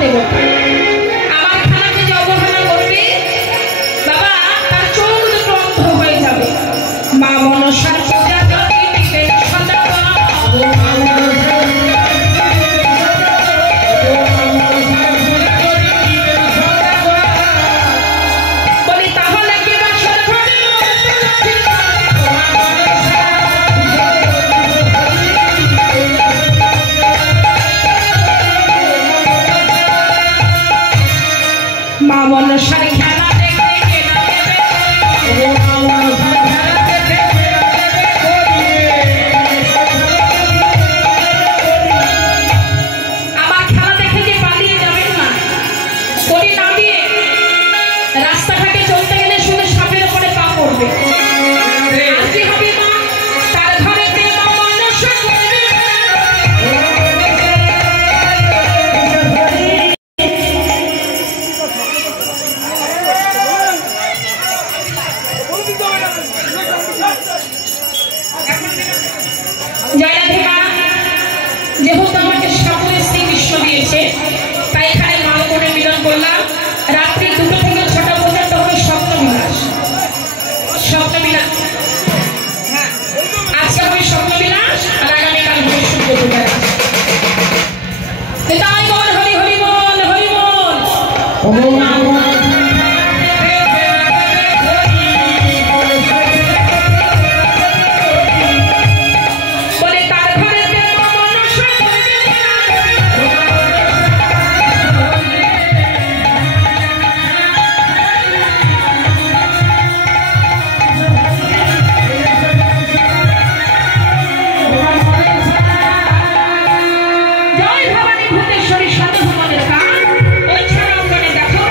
দেবতা। আমার খালাকে যে অবহেলা করবে বাবা, তার চোখ দুটো অন্ধ হয়ে যাবে। মা মনসার পূজা যদি দিবেন সদা, বলি তাহলে কি বাসর ঘরে মা মনসার খেলা দেখতে গেলা আমার খেলা দেখে যে পালিয়ে যাবেন না, করি না দিয়ে রাস্তাঘাটে চলতে গেলে শুধু সাপের উপরে পা পড়বে। আর কি হবে মা, তার ঘরেতে মা মনসা করবে। জয় রাধে মা, যেহেতু আমাকে সকলের শ্রী কৃষ্ণ দিয়েছে তাই এখানে মালকোণে মিলন করলাম। রাত্রি 2টো থেকে 6টা পর্যন্ত হবে স্বপ্নবিলাস। স্বপ্নবিলাস, হ্যাঁ, আজকে হবে স্বপ্নবিলাস আর আগামীকাল হবে সূর্যবিলাস। তাই বল হরি হরি বল, হরি বল। বলে তার ঘরেতে মা মনসা করবে। জয় ভবানী ভূতেশ্বরী শতভুবনের গান, ওই ছাড়া অঙ্গনে দেখো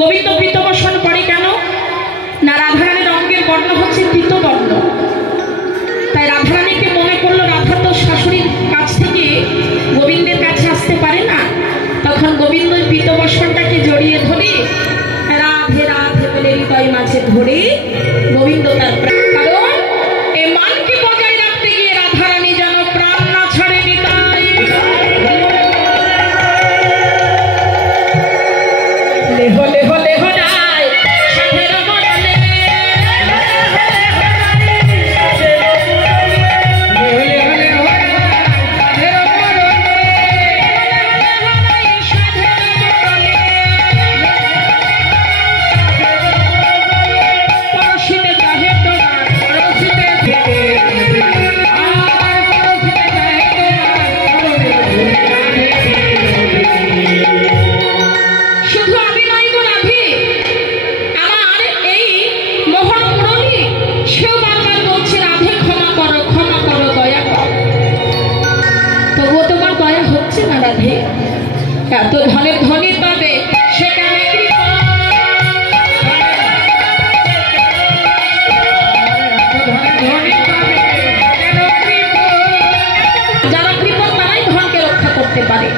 গোবিন্দ পীতবসন করে কেন না? রাধারানীর অঙ্গের বর্ণ হচ্ছে পীতবর্ণ। তাই রাধারানীকে মনে করলো রাধা তো শাশুড়ির কাছ থেকে গোবিন্দের কাছে আসতে পারে না, তখন গোবিন্দ পীতবসনটাকে জড়িয়ে ধরে রাধে রাধে বলে হৃদয় মাঝে ধরে গোবিন্দ তার কারণ এই মানকে বজায় রাখতে গিয়ে রাধারানী যেন প্রাণ না ছাড়ে নিতাই। লেহ লেহ লেহ যায় সাধের মরণে, এত ধনের ধনী পাবে সেখানে যারা কৃপণ তারাই ধনকে রক্ষা করতে পারে।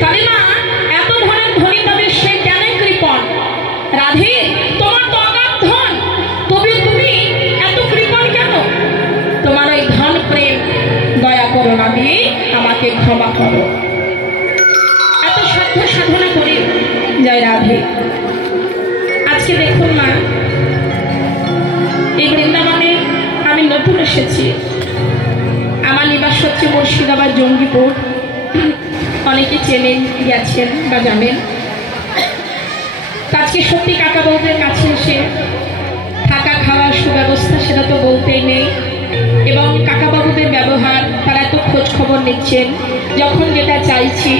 তাই না এত ধনের ধনী পাবে সে কেন কৃপণ? রাধে তোমার তো অগাধ ধন, তবে তুমি এত কৃপণ কেন? তোমার ওই ধন প্রেম দয়া করো না দিয়ে আমাকে ক্ষমা করো। এত সাধ্য সাধনা করে জয় রাধে। আজকে দেখুন মা, এই বৃন্দাবনে আমি নতুন এসেছি। আমার নিবাস হচ্ছে মুর্শিদাবাদ জঙ্গিপুর। অনেকে চেনেন, গেছেন বা জানেন। আজকে সত্যি কাকা বউদের কাছে এসে থাকা খাওয়ার সুব্যবস্থা সেটা তো বলতেই নেই, এবং কাকাবাবুদের ব্যবহার, তারা তো খোঁজ খবর নিচ্ছেন যখন যেটা চাইছি,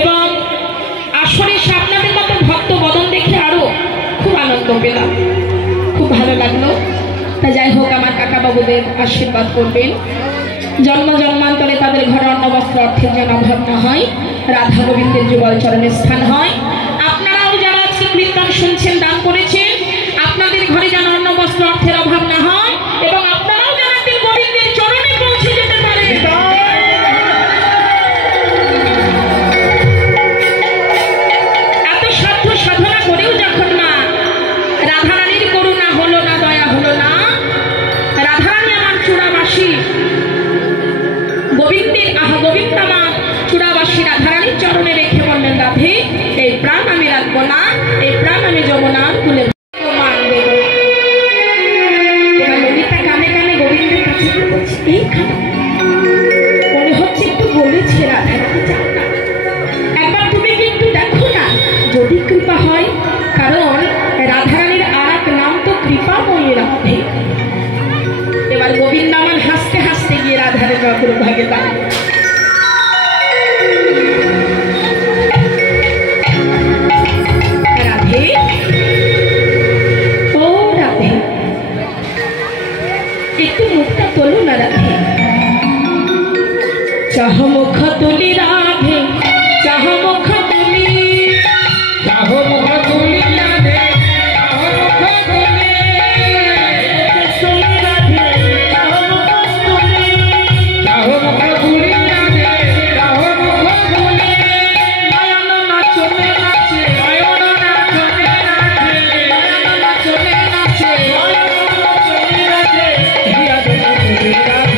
এবং আসলে আপনাদের মতো ভক্ত বদন দেখে আরো খুব আনন্দ পেলাম, খুব ভালো লাগলো। তা যাই হোক, আমার কাকাবাবুদের আশীর্বাদ করবেন, জন্ম জন্মান্তরে তাদের ঘরে অন্ন বস্ত্র অর্থের যেন অভাব না হয়, রাধা গোবিন্দের যুগল চরণের স্থান হয়। আপনারাও যারা আজকে কীর্তন শুনছেন, দান করেছেন, আপনাদের ঘরে যেন অন্ন বস্ত্র অর্থের অভাব না হয়, এবং আপনারাও যেন একদিন গোবিন্দের চরণে পৌঁছে যেতে পারে। এত সাধ্য সাধনা করেও যখন মা রাধারানীর করুণা হলো না, দয়া হলো না, রাধারানী আমার চূড়াবাসী গোবিন্দের গোবিন্দ আমার চূড়াবাসী রাধারানীর চরণে রেখে বললেন, রাধে এই প্রাণ আমি রাখবো না, এই প্রাণ আমি যমুনার কুলে মান দেব। এবার ললিতা কানে কানে গোবিন্দের কাছে বলছে, এইখানে মনে হচ্ছে একটু বলেছে রাধারানী, যাও না একবার তুমি কিন্তু দেখো না, যদি কৃপা হয়। কারণ রাধারানীর আর এক নাম তো কৃপাময়ী রাধে। এবার গোবিন্দ আমার হাসতে হাসতে গিয়ে রাধারে ভাগে দাঁড়ায়। রাধে, ও রাধে, একটু মুখটা তোলো না রাধে। চাহ মুখ তুলি রাধে, চাহ মুখ তুলি, চাহ মুখ তুলি রাধে, চাহ মুখ তুলি, তুলি রাধে, চাহ মুখ তুলি, চাহ মুখ তুলি রাধে, চাহ মুখ তুলি, নয়ন নাচনে নাচে, নয়ন নাচনে নাচে, নয়ন নাচনে নাচে, নয়ন নাচনে নাচে, হিয়া তুলি রাধে,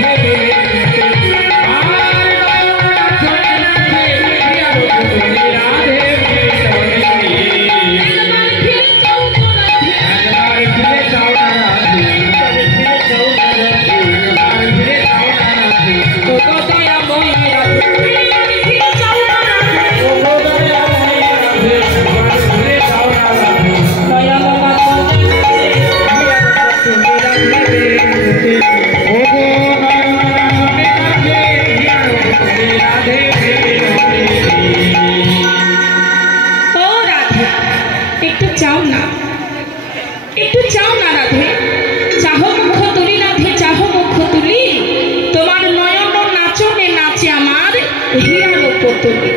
তুমি।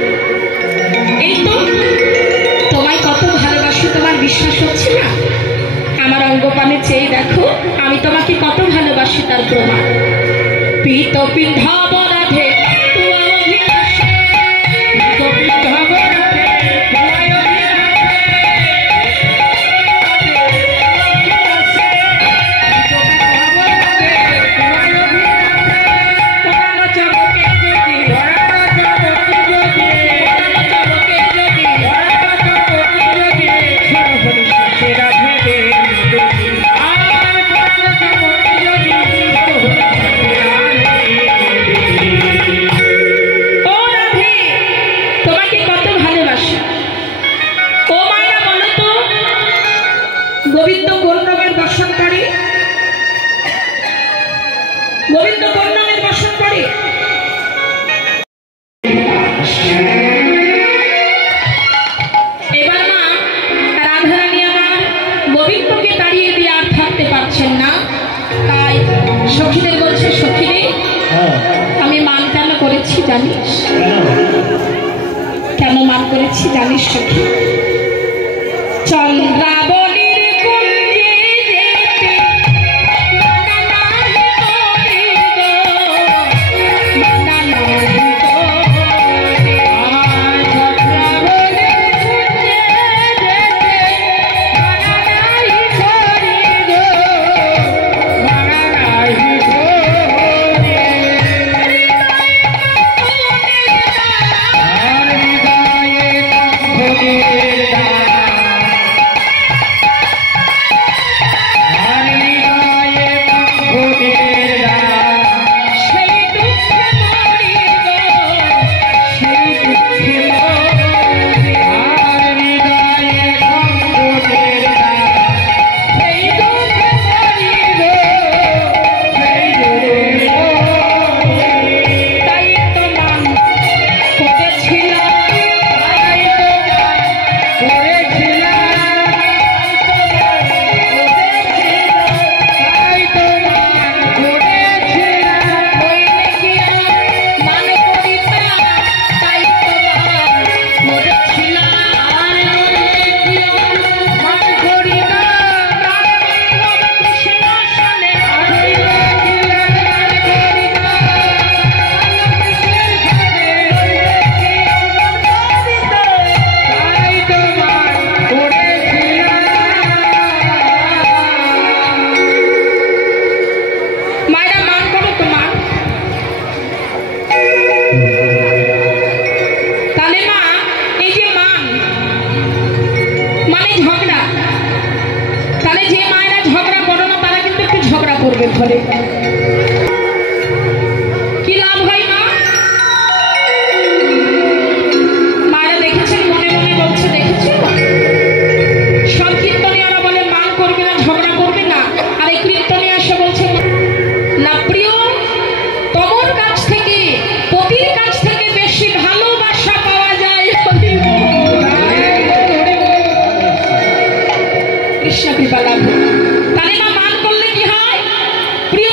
এই তো তোমায় কত ভালোবাসি, তোমার বিশ্বাস হচ্ছে না? আমার অঙ্গপানে চেয়ে দেখো, আমি তোমাকে কত ভালোবাসি তার প্রমাণ। পীত পিন্ধাব রাধে গোবিন্দ কোন রঙের বসন করে? গোবিন্দ কোন রঙের বসন করে? এবার মা রাধারানী আমার গোবিন্দকে তাড়িয়ে দিয়ে আর থাকতে পারছেন না, তাই সখীদের বলছে, সখীরে আমি মান কেন করেছি জানিস? কেন মান করেছি জানিস সখী? চন্দ্রাবলী ঘরে কি লাভ হয় মা? মায়েরা দেখেছেন, মনে মনে বলছে, দেখেছো সব কীর্তনীয়রা বলে মান করবে না, ঝগড়া করবে না, আর এই কীর্তনে এসে বলছে না প্রিয়, তোমার কাছ থেকে, পতির কাছ থেকে বেশি ভালোবাসা পাওয়া যায়। কৃষ্ণ কৃপা লাভ। তাহলে মা মান করলে কি হয়? প্রিয়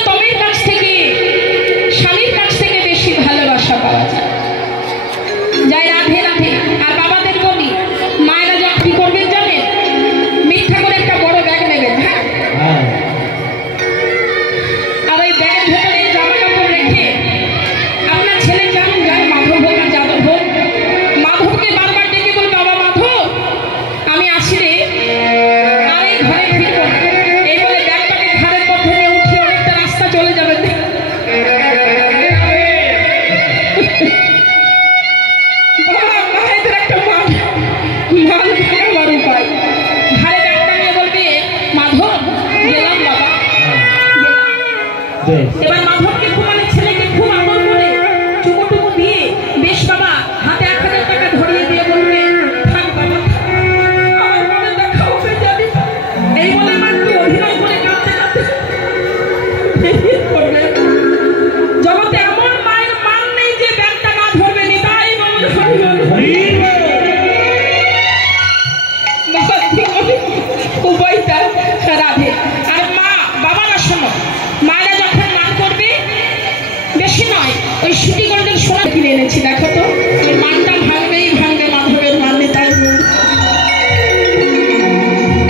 সময় ওই সিটি গোল্ডের সোনা কিনে এনেছি। দেখো তো ওই মানটা ভাঙবেই ভাঙবে, মাধবের মানে তাই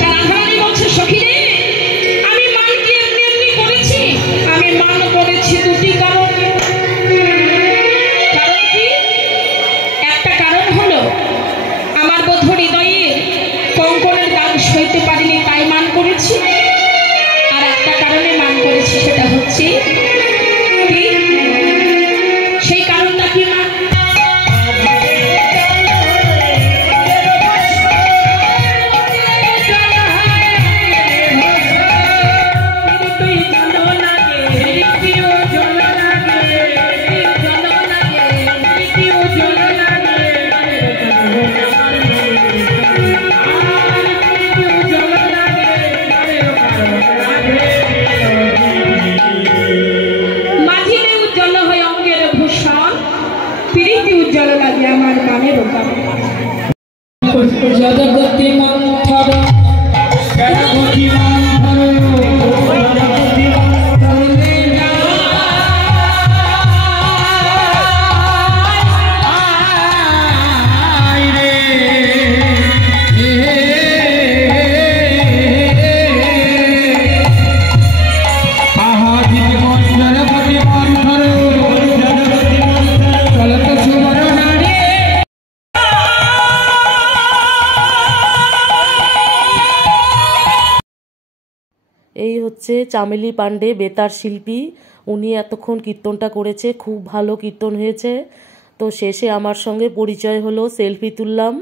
রাধারানী বলছে সখী রে, আমি মান কি এমনি এমনি করেছি, আমি মান করেছি দুটি কারণে। কারণ কি? একটা কারণ হলো আমার বধূ হৃদয়ে কঙ্কনের দাগ সইতে পারিনি, তাই মান করেছি। আর একটা কারণে মান করেছি, সেটা হচ্ছে সেই কারণটা কি মা? উজ্জ্বল লাগে আমার গানের জগৎ মন্থর এই হচ্ছে চামেলি পান্ডে, বেতার শিল্পী। উনি এতক্ষণ কীর্তনটা করেছে, খুব ভালো কীর্তন হয়েছে। তো শেষে আমার সঙ্গে পরিচয় হলো, সেলফি তুললাম।